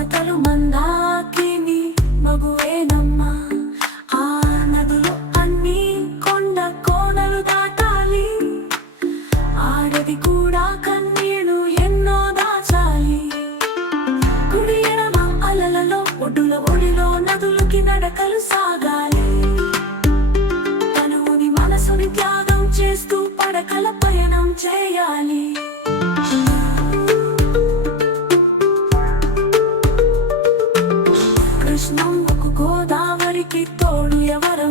మమతలు మందాకిని మగువేనమ్మా. ఆ నదులు అన్నీ కొండ కోనలు దాటాలి, ఆడది కూడా కన్నీళ్ళు ఎన్నో దాచాలి. కుడి ఎడమ అలలలో ఒడ్డుల ఒడిలో నదులకి నడకలు సాగాలి. తనువుని మనసుని త్యాగం చేస్తూ పడకల పయనం చేయాలి. కృష్ణమ్మకు గోదావరికి తోడు ఎవరు?